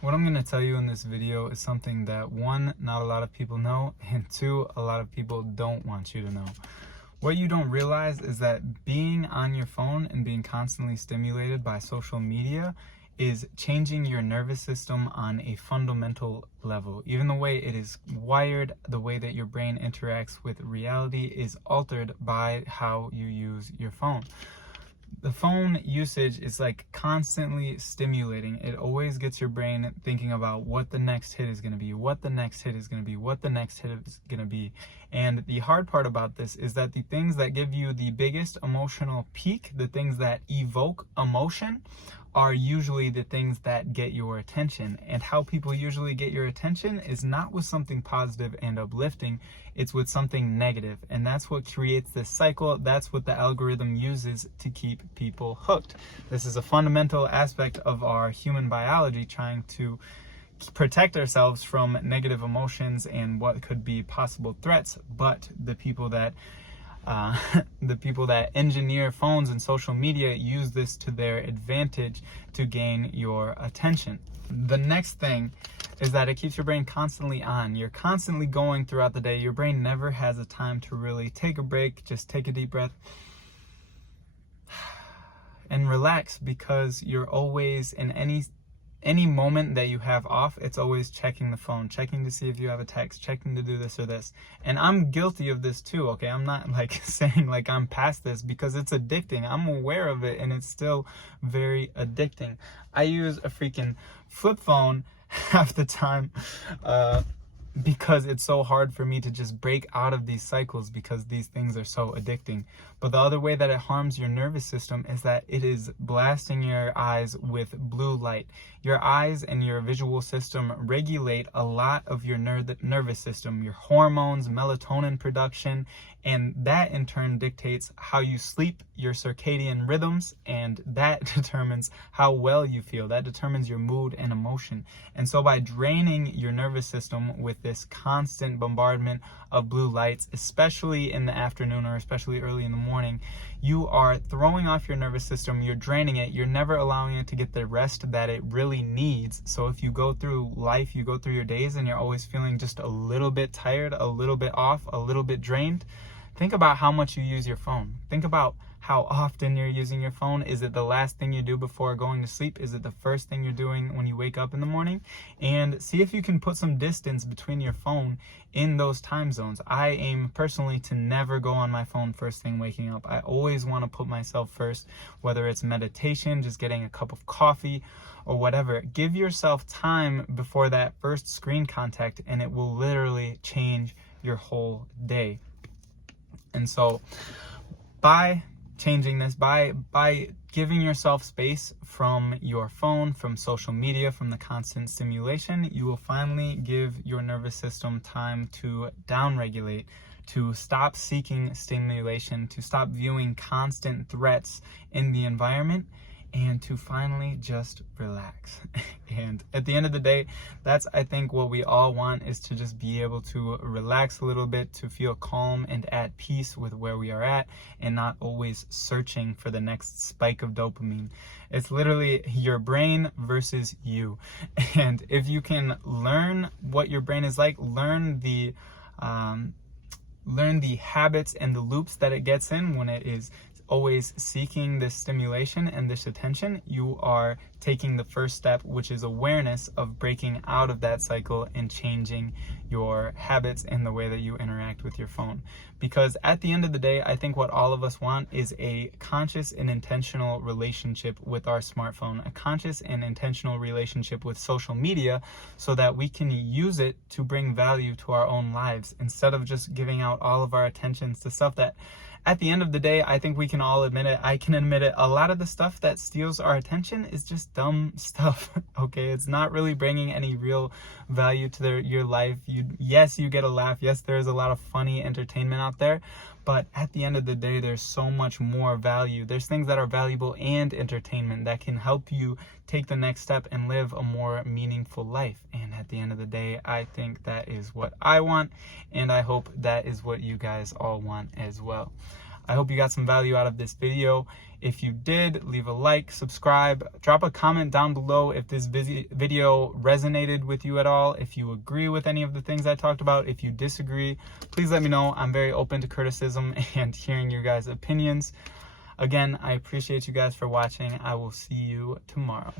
What I'm going to tell you in this video is something that, one, not a lot of people know, and two, a lot of people don't want you to know. What you don't realize is that being on your phone and being constantly stimulated by social media is changing your nervous system on a fundamental level. Even the way it is wired, the way that your brain interacts with reality is altered by how you use your phone. The phone usage is like constantly stimulating. It always gets your brain thinking about what the next hit is going to be, what the next hit is going to be, what the next hit is going to be. And the hard part about this is that the things that give you the biggest emotional peak, the things that evoke emotion, are usually the things that get your attention. And how people usually get your attention is not with something positive and uplifting, it's with something negative. And that's what creates this cycle. That's what the algorithm uses to keep people hooked. This is a fundamental aspect of our human biology, trying to protect ourselves from negative emotions and what could be possible threats. But the people that engineer phones and social media use this to their advantage to gain your attention. The next thing is that it keeps your brain constantly on. You're constantly going throughout the day. Your brain never has a time to really take a break, just take a deep breath and relax, because you're always in any moment that you have off, it's always checking the phone, checking to see if you have a text, checking to do this or this. And I'm guilty of this too, okay? I'm not like saying like I'm past this, because it's addicting. I'm aware of it, and it's still very addicting. I use a freaking flip phone half the time because it's so hard for me to just break out of these cycles, because these things are so addicting. But the other way that it harms your nervous system is that it is blasting your eyes with blue light. Your eyes and your visual system regulate a lot of your nervous system, your hormones, melatonin production, and that in turn dictates how you sleep, your circadian rhythms, and that determines how well you feel. That determines your mood and emotion. And so by draining your nervous system with this constant bombardment of blue lights, especially in the afternoon or especially early in the morning, you are throwing off your nervous system, you're draining it, you're never allowing it to get the rest that it really needs. So if you go through life, you go through your days and you're always feeling just a little bit tired, a little bit off, a little bit drained, think about how much you use your phone. Think about how often you're using your phone. Is it the last thing you do before going to sleep? Is it the first thing you're doing when you wake up in the morning? And see if you can put some distance between your phone in those time zones. I aim personally to never go on my phone first thing waking up. I always want to put myself first, whether it's meditation, just getting a cup of coffee, or whatever. Give yourself time before that first screen contact, and it will literally change your whole day. And so by changing this, by giving yourself space from your phone, from social media, from the constant stimulation, you will finally give your nervous system time to downregulate, to stop seeking stimulation, to stop viewing constant threats in the environment, and to finally just relax. And at the end of the day, that's, I think, what we all want, is to just be able to relax a little bit, to feel calm and at peace with where we are at, and not always searching for the next spike of dopamine. It's literally your brain versus you. And if you can learn what your brain is like, learn the habits and the loops that it gets in when it is always seeking this stimulation and this attention, you are taking the first step, which is awareness of breaking out of that cycle and changing your habits and the way that you interact with your phone. Because at the end of the day, I think what all of us want is a conscious and intentional relationship with our smartphone, a conscious and intentional relationship with social media, so that we can use it to bring value to our own lives, instead of just giving out all of our attentions to stuff that, at the end of the day, I think we can all admit it. I can admit it. A lot of the stuff that steals our attention is just dumb stuff. Okay, it's not really bringing any real value to your life. Yes, you get a laugh. Yes, there is a lot of funny entertainment out there, but at the end of the day, there's so much more value. There's things that are valuable and entertainment that can help you take the next step and live a more meaningful life. And at the end of the day, I think that is what I want, and I hope that is what you guys all want as well. I hope you got some value out of this video. If you did, leave a like, subscribe, drop a comment down below if this video resonated with you at all, if you agree with any of the things I talked about. If you disagree, please let me know. I'm very open to criticism and hearing your guys' opinions. Again, I appreciate you guys for watching. I will see you tomorrow.